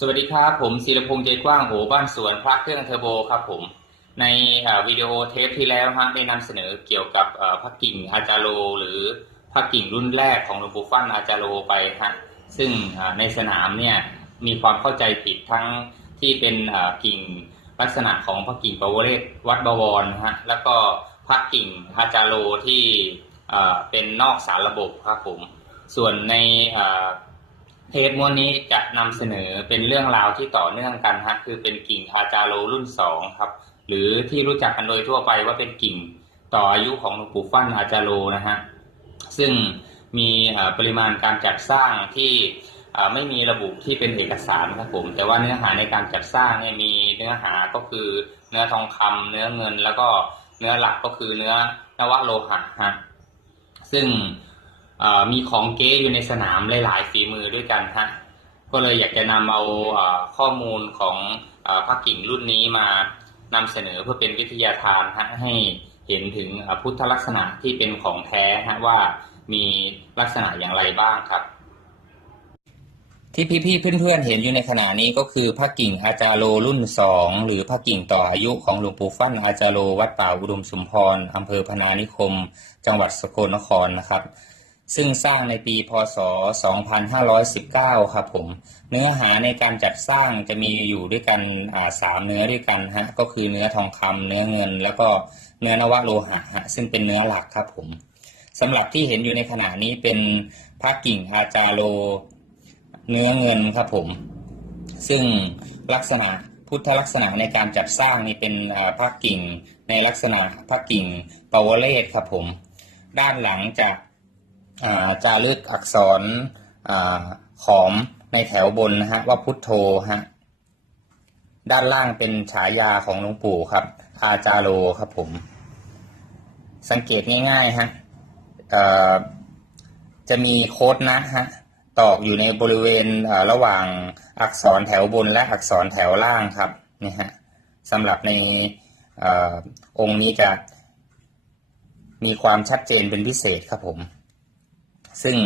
สวัสดีครับผมศิรพงษ์ใจกว้างโหบ้านสวนพระเครื่องเทอร์โบครับผมในวิดีโอเทปที่แล้วฮะได้นำเสนอเกี่ยวกับพระกิ่งอาจารโลหรือพระกิ่งรุ่นแรกของหลวงปู่ฟั่นอาจารโลไปฮะซึ่งในสนามเนี่ยมีความเข้าใจผิดทั้งที่เป็นกิ่งลักษณะของพระกิ่งปวเรศวัดบวรฮะแล้วก็พระกิ่งอาจารโลที่เป็นนอกสารระบบครับผมส่วนในเทปม้วนนี้จะนำเสนอเป็นเรื่องราวที่ต่อเนื่องกันฮะคือเป็นกิ่งอาจารโลรุ่นสองครับหรือที่รู้จักกันโดยทั่วไปว่าเป็นกิ่งต่ออายุของหลวงปู่ฟั่นอาจารโลนะฮะซึ่งมีปริมาณการจัดสร้างที่ไม่มีระบุที่เป็นเอกสารครับผมแต่ว่าเนื้อหาในการจัดสร้างเนี่ยมีเนื้อหาก็คือเนื้อทองคำเนื้อเงินแล้วก็เนื้อหลักก็คือเนื้อนวโลหะฮะซึ่งมีของเก๊อยู่ในสนามหลายๆฝีมือด้วยกันฮะก็เลยอยากจะนำเอาข้อมูลของพระกิ่งรุ่นนี้มานำเสนอเพื่อเป็นวิทยาทานฮะให้เห็นถึงพุทธลักษณะที่เป็นของแท้ฮะว่ามีลักษณะอย่างไรบ้างครับที่พี่ๆเพื่อนๆเห็นอยู่ในขณะนี้ก็คือพระกิ่งอาจารโลรุ่นสองหรือพระกิ่งต่ออายุของหลวงปู่ฟั่นอาจารโลวัดป่าอุดมสุนทรอำเภอพนานิคมจังหวัดสกลนครนะครับซึ่งสร้างในปีพ.ศ. 2519ครับผมเนื้อหาในการจัดสร้างจะมีอยู่ด้วยกัน3เนื้อด้วยกันฮะก็คือเนื้อทองคำเนื้อเงินแล้วก็เนื้อนวโลหะฮะซึ่งเป็นเนื้อหลักครับผมสำหรับที่เห็นอยู่ในขณะนี้เป็นพระกิ่งอาจารโลเนื้อเงินครับผมซึ่งลักษณะพุทธลักษณะในการจัดสร้างนี่เป็นพระกิ่งในลักษณะพระกิ่งปวเรศครับผมด้านหลังจะจารึกอักษรขอมในแถวบนนะฮะว่าพุทโธฮะด้านล่างเป็นฉายาของหลวงปู่ครับอาจารโลครับผมสังเกตง่ายๆฮะจะมีโค้ดนะฮะตอกอยู่ในบริเวณระหว่างอักษรแถวบนและอักษรแถวล่างครับนี่ฮะสำหรับในองค์นี้จะมีความชัดเจนเป็นพิเศษครับผมซึ่ง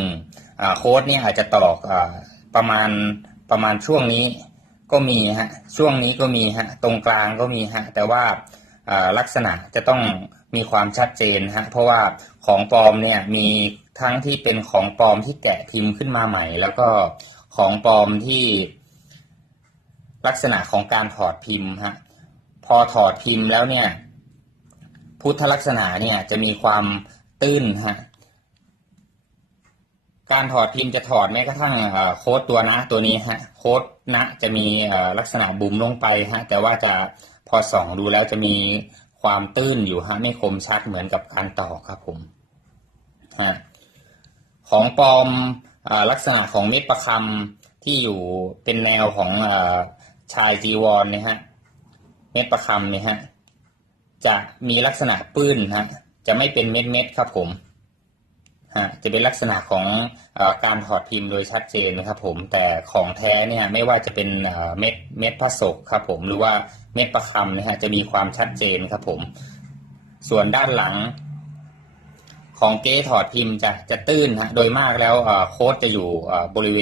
โค้ดเนี่ยอาจจะตอกประมาณช่วงนี้ก็มีฮะช่วงนี้ก็มีฮะตรงกลางก็มีฮะแต่ว่าลักษณะจะต้องมีความชัดเจนฮะเพราะว่าของปลอมเนี่ยมีทั้งที่เป็นของปลอมที่แกะพิมพ์ขึ้นมาใหม่แล้วก็ของปลอมที่ลักษณะของการถอดพิมพ์ฮะพอถอดพิมพ์แล้วเนี่ยพุทธลักษณะเนี่ยจะมีความตื้นฮะการถอดพิมพ์จะถอดแม้กระทั่งโค้ดตัวนะตัวนี้ฮะโค้ดนะจะมีลักษณะบุ๋มลงไปฮะแต่ว่าจะพอส่องดูแล้วจะมีความตื้นอยู่ฮะไม่คมชัดเหมือนกับการต่อครับผมฮะของปลอมลักษณะของเม็ดประคำที่อยู่เป็นแนวของชายจีวรเนี่ยฮะเม็ดประคำเนี่ยฮะจะมีลักษณะปื้นฮะจะไม่เป็นเม็ดครับผมจะเป็นลักษณะของการถอดพิมพ์โดยชัดเจนนะครับผมแต่ของแท้เนี่ยไม่ว่าจะเป็นเม็ดพระศกครับผมหรือว่าเม็ดประคำนะฮะจะมีความชัดเจนครับผมส่วนด้านหลังของเก๊ถอดพิมพ์จะตื้นฮะโดยมากแล้วโค้ดจะอยู่บริเว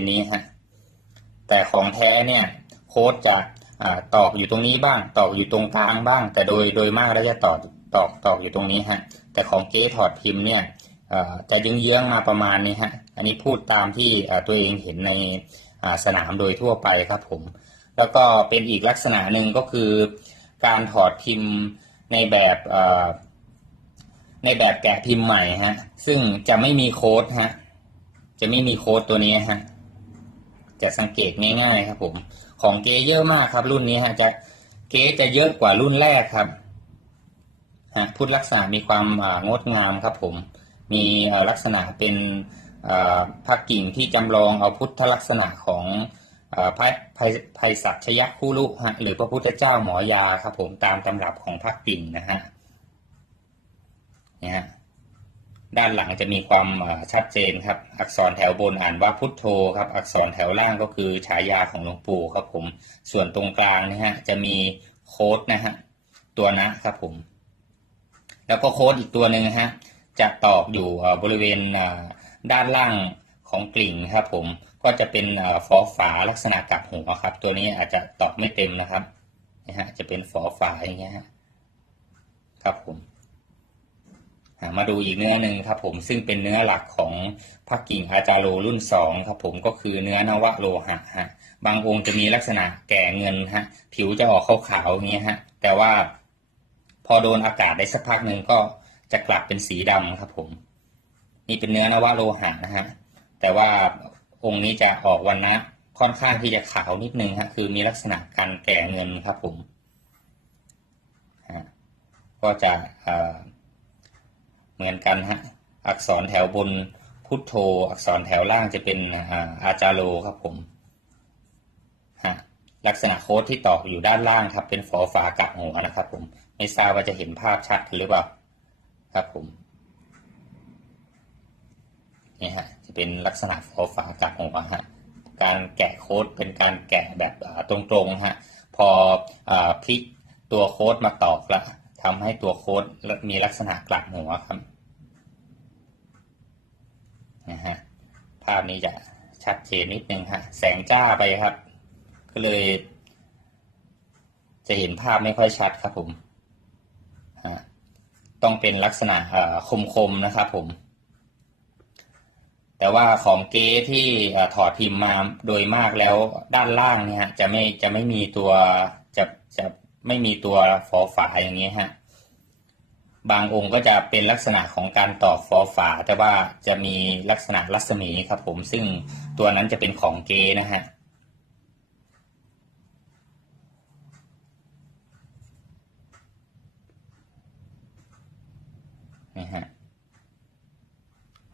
ณนี้ฮะแต่ของแท้เนี่ยโค้ดจะตอกอยู่ตรงนี้บ้างตอกอยู่ตรงกลางบ้างแต่โดยมากแล้วจะตอกอยู่ตรงนี้ฮะแต่ของเก๊ถอดพิมพ์เนี่ยจะเยื้องๆมาประมาณนี้ฮะอันนี้พูดตามที่ตัวเองเห็นในสนามโดยทั่วไปครับผมแล้วก็เป็นอีกลักษณะหนึ่งก็คือการถอดพิมพ์ในแบบแกะพิมพ์ใหม่ฮะซึ่งจะไม่มีโค้ดฮะจะไม่มีโค้ดตัวนี้ฮะจะสังเกตง่ายๆครับผมของเก๊เยอะมากครับรุ่นนี้ฮะเก๊จะเยอะกว่ารุ่นแรกครับพุทธลักษณะมีความงดงามครับผมมีลักษณะเป็นพระกิ่งที่จำลองเอาพุทธลักษณะของพระไพศาลชยคุลุฮะหรือพระพุทธเจ้าหมอยาครับผมตามตำรับของพระกิ่งนะฮะเนี่ยด้านหลังจะมีความชัดเจนครับอักษรแถวบนอ่านว่าพุทโธครับอักษรแถวล่างก็คือฉายาของหลวงปู่ครับผมส่วนตรงกลางนะฮะจะมีโค้ดนะฮะตัวนะครับผมแล้วก็โค้ดอีกตัวหนึ่งฮะจะตอกอยู่บริเวณด้านล่าง ของกลิ่งครับผมก็จะเป็นฝอฝาลักษณะกลับหัวครับตัวนี้อาจจะตอบไม่เต็มนะครับนะฮะจะเป็นฝอฝาอย่างเงี้ยครับผมมาดูอีกเนื้อหนึ่งครับผมซึ่งเป็นเนื้อหลักของพระกิ่งอาจาโรรุ่น2ครับผมก็คือเนื้อนวโลหะฮะบางองค์จะมีลักษณะแก่เงินฮะผิวจะออกขาวๆอย่างเงี้ยฮะแต่ว่าพอโดนอากาศได้สักพักหนึ่งก็จะกลับเป็นสีดำครับผมนี่เป็นเนื้อนวโลหะนะฮะแต่ว่าองค์นี้จะออกวรรณะค่อนข้างที่จะขาวนิดนึงฮะคือมีลักษณะการแก่เงินครับผมก็จะเหมือนกันฮะอักษรแถวบนพุทโธอักษรแถวล่างจะเป็นอาจาโรครับผมลักษณะโค้ดที่ตอกอยู่ด้านล่างครับเป็นฝอฝากะหัวนะครับผมไม่ทราบว่าจะเห็นภาพชัดหรือเปล่าครับผมนี่ฮะจะเป็นลักษณะฝอฝากะหัวฮะการแกะโค้ดเป็นการแกะแบบตรงๆฮะพอพลิกตัวโค้ดมาตอกแล้วทำให้ตัวโค้ดมีลักษณะกลับหัวครับนะฮะภาพนี้จะชัดเจนนิดนึงฮะแสงจ้าไปครับก็เลยจะเห็นภาพไม่ค่อยชัดครับผมต้องเป็นลักษณะคมๆนะครับผมแต่ว่าของเก๊ที่ถอดพิมพ์มาโดยมากแล้วด้านล่างเนี่ยจะไม่มีตัวจะไม่มีตัวฝอฝาอย่างนี้ฮะบางองค์ก็จะเป็นลักษณะของการตอกฝอฝาแต่ว่าจะมีลักษณะรัศมีครับผมซึ่งตัวนั้นจะเป็นของเก๊นะฮะ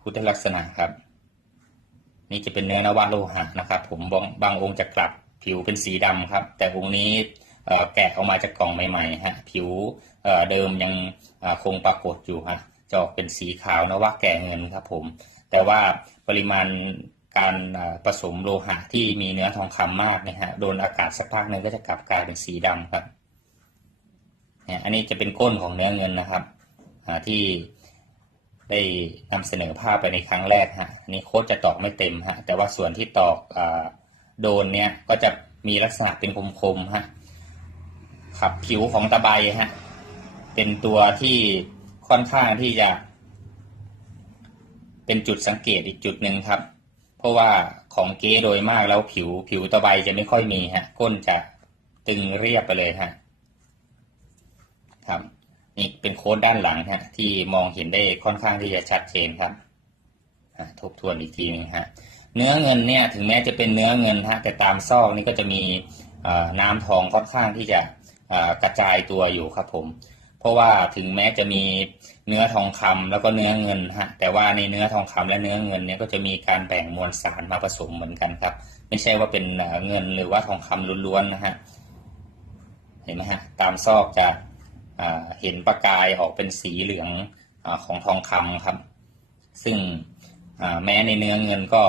พุทธลักษณะครับนี่จะเป็นเนื้อนวโลหะนะครับผมบางองค์จะกลับผิวเป็นสีดำครับแต่องค์นี้แกะออกมาจากกล่องใหม่ๆฮะผิวเดิมยังคงปรากฏอยู่ฮะจะออกเป็นสีขาวนวะแก่เงินครับผมแต่ว่าปริมาณการผสมโลหะที่มีเนื้อทองคำมากนะฮะโดนอากาศสักพักหนึ่งก็จะกลับกลายเป็นสีดำครับอันนี้จะเป็นก้นของเนื้อเงินนะครับที่ได้นำเสนอภาพไปในครั้งแรกฮะนี่โค้ดจะตอกไม่เต็มฮะแต่ว่าส่วนที่ตอกโดนเนี่ยก็จะมีลักษณะเป็นคมๆฮะขับผิวของตะไบฮะเป็นตัวที่ค่อนข้างที่จะเป็นจุดสังเกตอีกจุดหนึ่งครับเพราะว่าของเก๊โดยมากแล้วผิวตะไบจะไม่ค่อยมีฮะก้นจะตึงเรียบไปเลยฮะครับนี่เป็นโค้ดด้านหลังฮะที่มองเห็นได้ค่อนข้างที่จะชัดเจนครับทบทวนอีกทีนึงฮะเนื้อเงินเนี่ยถึงแม้จะเป็นเนื้อเงินฮะแต่ตามซอกนี่ก็จะมีน้ำทองค่อนข้างที่จะกระจายตัวอยู่ครับผมเพราะว่าถึงแม้จะมีเนื้อทองคำแล้วก็เนื้อเงินฮะแต่ว่าในเนื้อทองคำและเนื้อเงินเนี่ยก็จะมีการแบ่งมวลสารมาผสมเหมือนกันครับไม่ใช่ว่าเป็นเงินหรือว่าทองคำล้วนๆนะฮะเห็นไหมฮะตามซอกจะเห็นประกายออกเป็นสีเหลืองของทองคำครับซึ่งแม้ในเนื้อเงินก็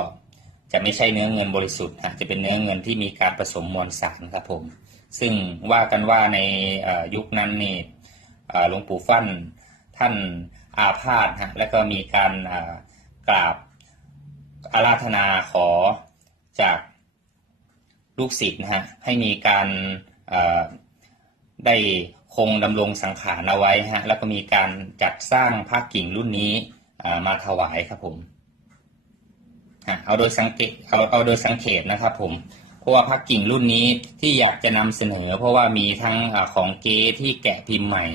จะไม่ใช่เนื้อเงินบริสุทธิ์จะเป็นเนื้อเงินที่มีการผสมมวลสารครับผมซึ่งว่ากันว่าในยุคนั้นนี่หลวงปู่ฟั่นท่านอาพาธแล้วก็มีการกราบอาราธนาขอจากลูกศิษย์ให้มีการได้คงดำรงสังขารเอาไว้แล้วก็มีการจัดสร้างพระกิ่งรุ่นนี้มาถวายครับผมเอาโดยสังเกตนะครับผมเพราะว่าพระกิ่งรุ่นนี้ที่อยากจะนำเสนอเพราะว่ามีทั้งของเก๊ที่แกะพิมพ์ใหม่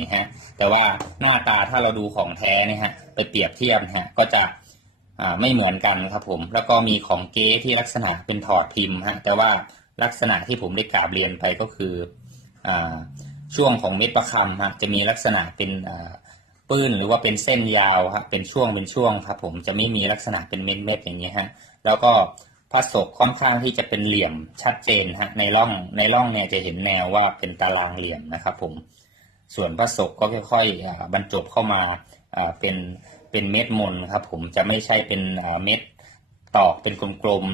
แต่ว่าหน้าตาถ้าเราดูของแท้เนี่ยไปเปรียบเทียบก็จะไม่เหมือนกันครับผมแล้วก็มีของเก๊ที่ลักษณะเป็นถอดพิมพ์แต่ว่าลักษณะที่ผมได้กราบเรียนไปก็คือช่วงของเม็ดประคำจะมีลักษณะเป็นปื้นหรือว่าเป็นเส้นยาวเป็นช่วงครับผมจะไม่มีลักษณะเป็นเม็ดอย่างนี้แล้วก็พระศกค่อนข้างที่จะเป็นเหลี่ยมชัดเจนในร่องเนี่ยจะเห็นแนวว่าเป็นตารางเหลี่ยมนะครับผมส่วนพระศกก็ค่อยๆบรรจบเข้ามาเป็นเม็ดมนครับผมจะไม่ใช่เป็นเม็ดตอกเป็นกลม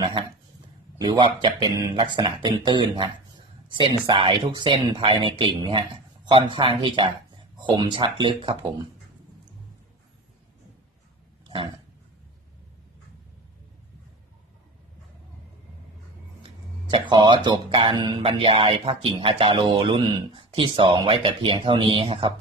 ๆหรือว่าจะเป็นลักษณะตื้นๆเส้นสายทุกเส้นภายในกลิ่งเนี่ยค่อนข้างที่จะคมชัดลึกครับผม จะขอจบการบรรยายพระกิ่งอาจารโลรุ่นที่2ไว้แต่เพียงเท่านี้ครับ